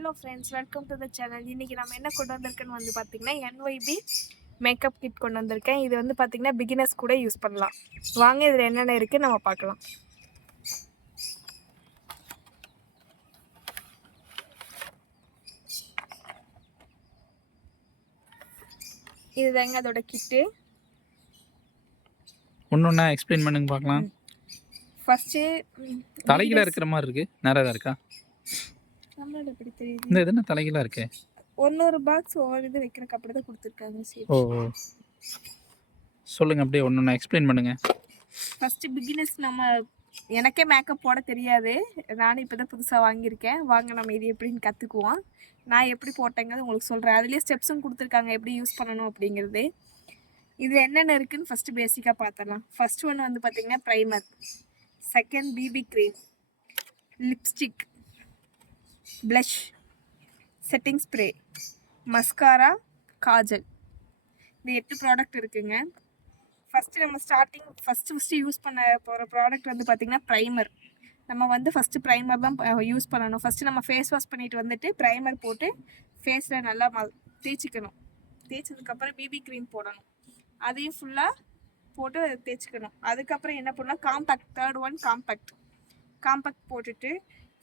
Hello friends welcome to the channel இன்றைக்கி நம்ம என்ன கொண்டு வந்திருக்கேன்னு வந்து பார்த்தீங்கன்னா என்ஒய்பி மேக்கப் கிட் கொண்டு வந்திருக்கேன். இது வந்து பார்த்தீங்கன்னா பிகினர்ஸ் கூட யூஸ் பண்ணலாம். வாங்க இதில் என்னென்ன இருக்குது நம்ம பார்க்கலாம். இதுதாங்க அதோட கிட்டு ஒன்று எக்ஸ்பிளைன் பண்ணுங்க பார்க்கலாம். ஃபஸ்ட்டு தலைகீழ இருக்கிற மாதிரி இருக்கு. தான் இருக்கா? நம்மளோட எப்படி தெரியுது? இந்த இது என்ன தலைகீழா இருக்கு? ஒன்னொரு பாக்ஸ் ஒவ்வொரு இது வைக்கிறக்கு அப்படி தான் கொடுத்துருக்காங்க ஓ ஓ. சொல்லுங்க அப்படியே ஒன்று ஒன்றா எக்ஸ்பிளைன் பண்ணுங்க. ஃபஸ்ட்டு பிகினர்ஸ் நம்ம எனக்கே மேக்கப் போட தெரியாது. நானும் இப்போ தான் புதுசாக வாங்கியிருக்கேன். வாங்க நம்ம இது எப்படின்னு கற்றுக்குவோம் நான் எப்படி போட்டேங்கிறது உங்களுக்கு சொல்கிறேன் அதுலேயே ஸ்டெப்ஸும் கொடுத்துருக்காங்க. எப்படி யூஸ் பண்ணணும் அப்படிங்கிறது. இது என்னென்ன இருக்குன்னு ஃபஸ்ட்டு பேசிக்காக பார்த்துடலாம் ஃபர்ஸ்ட் ஒன்று வந்து பார்த்திங்கன்னா primer second BB cream lipstick blush setting spray mascara kajal இந்த எட்டு ப்ராடக்ட் இருக்குங்க. ஃபஸ்ட்டு நம்ம ஸ்டார்டிங் ஃபஸ்ட்டு ஃபஸ்ட்டு யூஸ் பண்ண போகிற ப்ராடக்ட் வந்து பார்த்திங்கன்னா ப்ரைமர் நம்ம வந்து ஃபஸ்ட்டு ப்ரைமர் தான் யூஸ் பண்ணணும். ஃபஸ்ட்டு நம்ம ஃபேஸ் வாஷ் பண்ணிட்டு வந்துட்டு ப்ரைமர் போட்டு ஃபேஸில் நல்லா ம தேய்ச்சிக்கணும். தேய்ச்சதுக்கப்புறம் பிபி க்ரீம் போடணும். அதையும் ஃபுல்லாக போட்டு தேய்ச்சிக்கணும். அதுக்கப்புறம் என்ன பண்ணலாம்? Compact third one compact compact போட்டுட்டு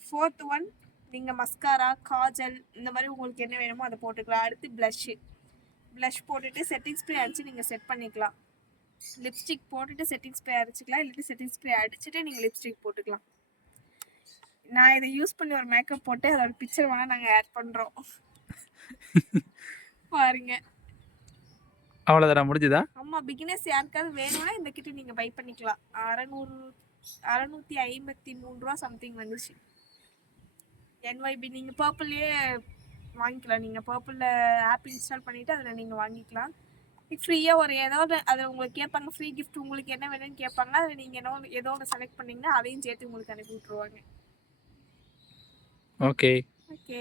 ஃபோர்த் ஒன் நீங்கள் மஸ்காரா காஜல் இந்த மாதிரி உங்களுக்கு என்ன வேணுமோ அதை போட்டுக்கலாம். அடுத்து ப்ளஷ்ஷு ப்ளஷ் போட்டுட்டு செட்டிங் ஸ்ப்ரே அடித்து நீங்கள் செட் பண்ணிக்கலாம். லிப்ஸ்டிக் போட்டுட்டு செட்டிங் ஸ்ப்ரே அடிச்சுக்கலாம். இல்லாட்டி செட்டிங் ஸ்ப்ரே அடிச்சுட்டு நீங்கள் லிப்ஸ்டிக் போட்டுக்கலாம். நான் இதை யூஸ் பண்ணி ஒரு மேக்கப் போட்டு அதோட பிக்சர் வேணால் நாங்கள் ஆட் பண்ணுறோம் பாருங்க. அவ்வளோதான் முடிஞ்சுதா? ஆமாம் பிகினர்ஸ் யாருக்காவது வேணும்னா இந்த கிட்ட நீங்கள் பை பண்ணிக்கலாம். அறநூறு அறநூற்றி ஐம்பத்தி மூணு ரூபா சம்திங் வந்துச்சு. என்ஒய்பி நீங்கள் பர்பிள்லேயே வாங்கிக்கலாம். நீங்கள் பர்பிளில் ஆப் இன்ஸ்டால் பண்ணிவிட்டு அதில் நீங்கள் வாங்கிக்கலாம். ஃப்ரீயாக ஒரு ஏதோ ஒரு அதில் உங்களுக்கு கேட்பாங்க ஃப்ரீ கிஃப்ட் உங்களுக்கு என்ன வேணும்னு கேட்பாங்க. அதில் நீங்கள் ஏதோ ஒன்று ஏதோ ஒன்று செலக்ட் பண்ணிங்கன்னா அதையும் சேர்த்து உங்களுக்கு அனுப்பி விட்ருவாங்க ஓகே ஓகே